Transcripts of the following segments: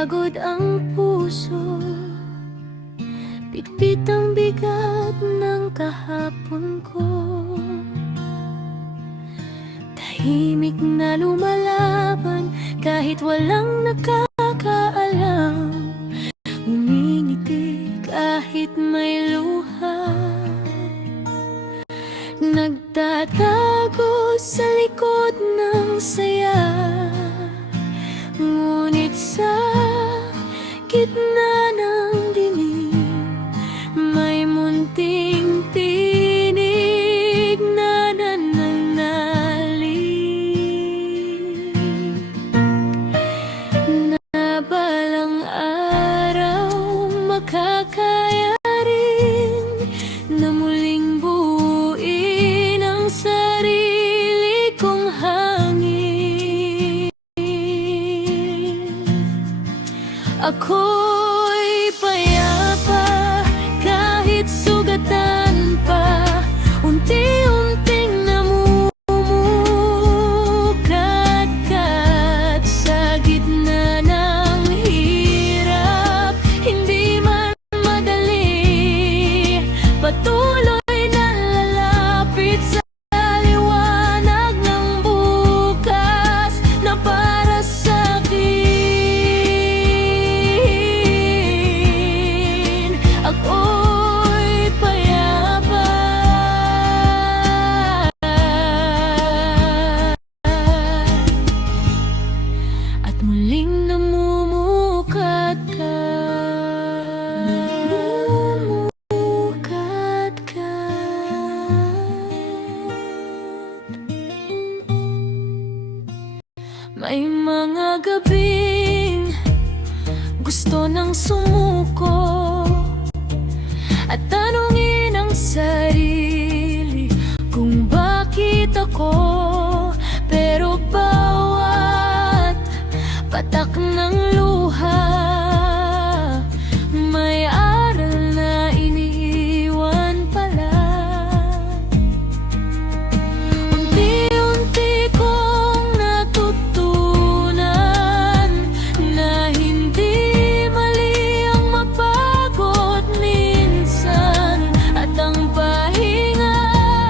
Pagod ang puso, bitbit ang bigat ng kahapon ko. Tahimik na lumalaban kahit walang nakakaalam. Umingiti kahit may luha, nagtatago sa likod ng saya. Ngunit sa gitna ng dilim, may munting tinig na nananalig na balang araw makakaya rin na muling buuin ang sarili kong hangin. Ako'y payapa kahit sugatan pa, unti-unting namumukadkad sa gitna ng hirap. Hindi man madali, patuloy na lalapit sa liwanag ng bukas na para sa akin. Ako'y payapa at muling may mga gabing gusto nang sumuko at tanungin ang sarili kung bakit ako. Pero bawat patak ng luha may aral na iniiwan pala. Unti-unti kong natutunan na hindi mali ang mapagod minsan, at ang pahinga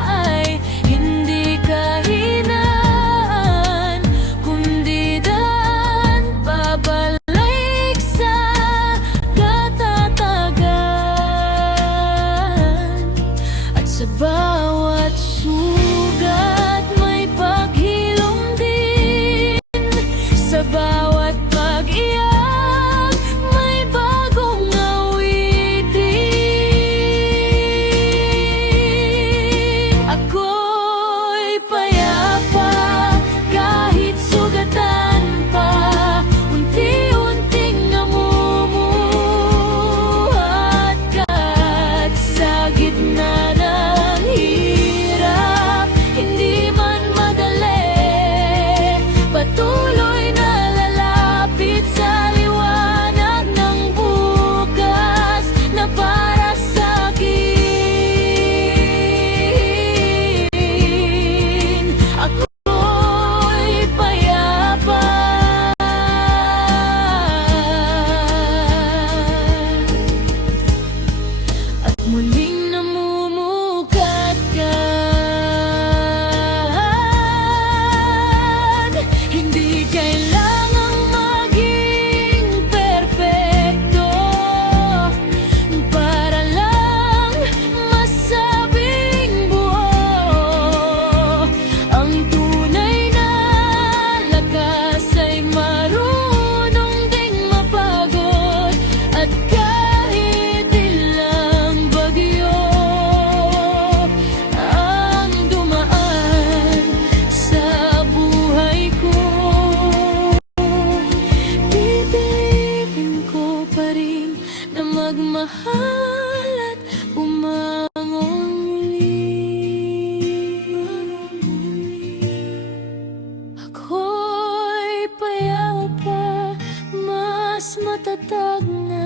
ay hindi kahinaan, kundi daan pabalik sa katatagan. At sa bawat sugat may paghilom din, sa bawat pag-iyak may bagong awitin. Ako'y payapa kahit sugatan pa, unti-unting namumuhatkat sa gitna ng hirap. Hindi man madali, patuloy na lalapit sa liwanag ng bukas na para sa akin. Ako'y payapa at muling namumukadkad. Hindi kailangang maging perpekto para lang masabing buo. Ang tunay na lakas ay marunong ding mapagod, at kahit ilang bagyo ang dumaan sa buhay ko, pipiliin ko pa rin na magmahal at bumangon muli. Ako'y payapa, mas matatag na